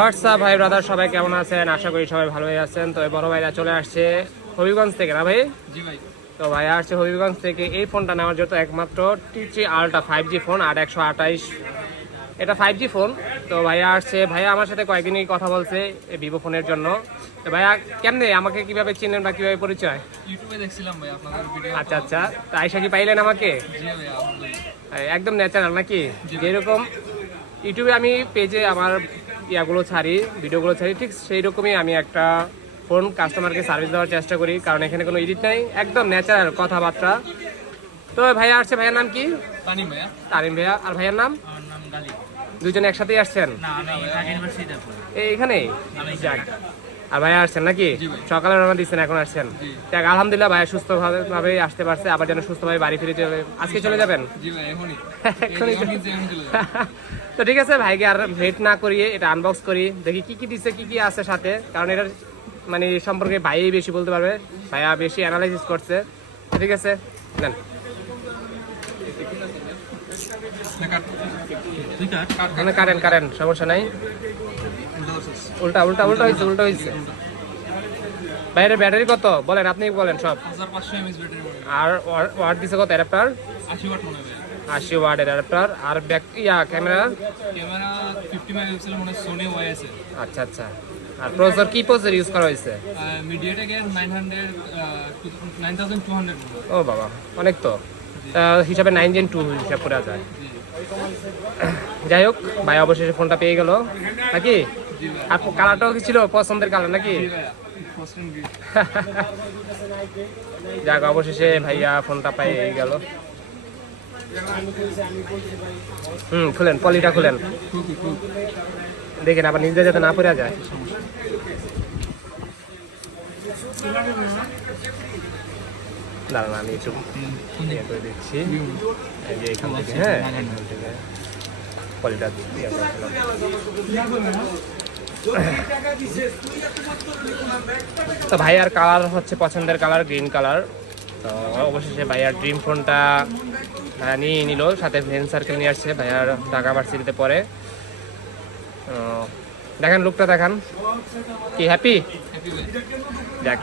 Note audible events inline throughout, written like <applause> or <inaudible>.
WhatsApp ভাই brother সবাই কেমন আছেন? আশা করি সবাই ভালোই আছেন। তো বড় ভাইরা চলে আসছে হবিগঞ্জ থেকে না ভাই? জি ভাই। তো ভাই আসছে হবিগঞ্জ থেকে। এই ফোনটা নেওয়ার জন্য একমাত্র টিচি আলট্রা ফাইভ জি ফোন আর একশো আঠাইশ এটা ফাইভ জি ফোন তো ভাইয়া আসছে। ভাইয়া আমার সাথে কয়েকদিনই কথা বলছে এই ভিভো ফোনের জন্য। তো ভাইয়া কেমনে? আমাকে কীভাবে চিনেন বা কীভাবে পরিচয়? ইউটিউবে দেখছিলাম ভাই আপনাদের ভিডিও আচ্ছা আচ্ছা। তো আইসা কি পাইলেন আমাকে? ভাই একদম ন্যাচারাল নাকি? যেরকম ইউটিউবে আমি পেজে আমার ইয়াগুলো ছাড়ি ভিডিওগুলো ছাড়ি ঠিক সেই রকমই আমি একটা ফোন কাস্টমারকে সার্ভিস দেওয়ার চেষ্টা করি কারণ এখানে কোনো এডিট নাই একদম ন্যাচারাল কথাবার্তা। তো ভাইয়া আসছে ভাইয়ার নাম কি? তানিম ভাইয়া। তারিম ভাইয়া আর ভাইয়ার নাম? নাম গালি দুজনে একসাথেই আসছেন? না আমি ঢাকা ইউনিভার্সিটিতে পড়ি। এই এখানেই আর ভাইয়া আসছেন নাকি? সকালে রওনা দিচ্ছেন এখন আসছেন। যাক আলহামদুলিল্লাহ ভাইয়া সুস্থভাবে ভাবে আসতে পারছে আবার যেন সুস্থভাবে বাড়ি ফিরে যাবে আজকে চলে যাবেন। <laughs> <laughs> তো ঠিক আছে ভাইকে আর ভেট না করিয়ে এটা আনবক্স করি। দেখি কি কি দিচ্ছে কি কি আছে সাথে। কারণ এটার মানে সম্পর্কে ভাই বেশি বলতে পারবে ভাইয়া বেশি অ্যানালাইসিস করছে। ঠিক আছে নেন। না। মানে কারেন কারেন সমস্যা নাই। উল্টা উল্টা উল্টা হয়েছে উল্টা হয়েছে বাইরের ব্যাটারি কত? বলেন আপনি বলেন সব। 1500 mAh ব্যাটারি। আর ওয়াট দিছে কত অ্যাডাপ্টার 80 ওয়াট ভাই। আশি ওয়াটের অ্যাডাপ্টার আর ব্যাক ইয়া ক্যামেরা ক্যামেরা 50 মেগাপিক্সেল মনে সোনি ওয়াইএস আচ্ছা আচ্ছা আর প্রসেসর কি প্রসেসর ইউজ করা হয়েছে মিডিয়াটেকের 900 9200 ও বাবা অনেক তা। হিসাবে নাইন জেন টু হিসাব করা যায়। যাই হোক ভাই অবশেষে ফোনটা পেয়ে গেল। নাকি? আর কালারটাও কি ছিল? পছন্দের কালার নাকি? <laughs> যাক, অবশেষে ভাইয়া ফোনটা পেয়ে গেল। হুম, খুলেন পলিটা খুলেন। দেখেন, আবার নিজে যাতে না পড়ে যায়। দাঁড়ান আমি একটু ইয়ে করে দিচ্ছি। যে এখান থেকে হ্যাঁ এখান থেকে। তো ভাইয়ার কালার হচ্ছে পছন্দের কালার গ্রিন কালার। তো অবশেষে ভাইয়ার ড্রিম ফোনটা নিয়ে নিল সাথে ফ্রেন্ড সার্কেল নিয়ে আসছে ভাইয়ার ঢাকা ভার্সিটিতে পরে দেখান লুকটা দেখান। কি হ্যাপি দেখ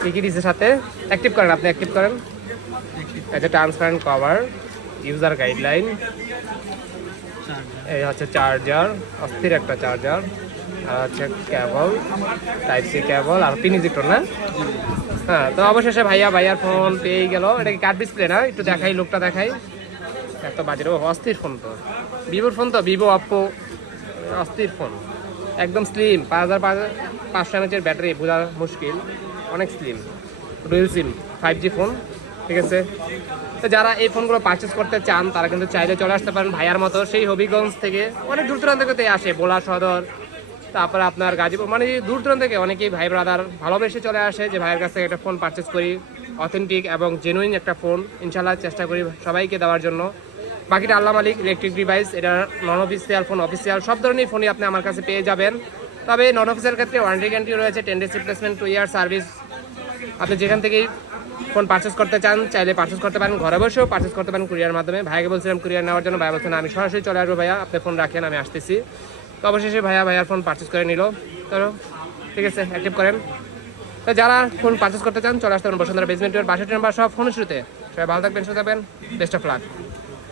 কি কি দিচ্ছে সাথে অ্যাক্টিভ করেন, আপনি অ্যাক্টিভ করেন। এটা ট্রান্সপারেন্ট কভার ইউজার গাইডলাইন এই হচ্ছে চার্জার অস্থির একটা চার্জার আর হচ্ছে কেবল টাইপ সি ক্যাবল আর পিন ইজিক্টর না? হ্যাঁ তো অবশেষে ভাইয়া ভাইয়ার ফোন পেয়ে গেল। এটা কি কার্ড ডিসপ্লে না? একটু দেখাই লোকটা দেখাই। এত বাজে ও অস্থির ফোন তো। ভিভোর ফোন তো ভিভো অপ্পো অস্থির ফোন একদম স্লিম পাঁচ হাজার পাঁচশো এমএচের ব্যাটারি বোঝা মুশকিল, অনেক slim dual SIM five G phone ঠিক আছে? তো যারা এই ফোনগুলো পারচেস করতে চান, তারা কিন্তু চাইলে চলে আসতে পারেন ভাইয়ার মতো সেই হবিগঞ্জ থেকে, অনেক দূর দূরান্ত থেকে আসে, বোলা সদর, তারপরে আপনার গাজীপুর মানে দূর দূরান্ত থেকে অনেকেই ভাই ব্রাদার ভালোবেসে চলে আসে যে ভাইয়ের কাছ থেকে একটা ফোন পারচেস করি অথেন্টিক এবং জেনুইন একটা ফোন ইনশাল্লাহ চেষ্টা করি সবাইকে দেওয়ার জন্য। বাকিটা আল্লাহ মালিক ইলেকট্রিক ডিভাইস এটা নন অফিসিয়াল ফোন অফিসিয়াল সব ধরনের ফোনই আপনি আমার কাছে পেয়ে যাবেন। তবে নন অফিসিয়াল ক্ষেত্রে ওয়ারেন্টি গ্যারান্টি রয়েছে ten days replacement two year service আপনি যেখান থেকেই ফোন পারচেস করতে চান, চাইলে পারচেস করতে পারেন, ঘরে বসেও পারচেস করতে পারেন কুরিয়ার মাধ্যমে। ভাইকে বলছিলাম কুরিয়ার নেওয়ার জন্য ভাই বলছেন আমি সরাসরি চলে আসব ভাইয়া, আপনি ফোন রাখেন, আমি আসতেছি। তো অবশেষে ভাইয়া, ভাইয়ার ফোন পারচেস করে নিল। তো ঠিক আছে অ্যাক্টিভ করেন। তো যারা ফোন পারচেস করতে চান, চলে আসতে পারেন বসুন্ধরা বেসমেন্টের বাসাটি নাম্বার সব ফোন শুরুতে। সবাই ভালো থাকবেন, সুস্থ থাকবেন। Best of luck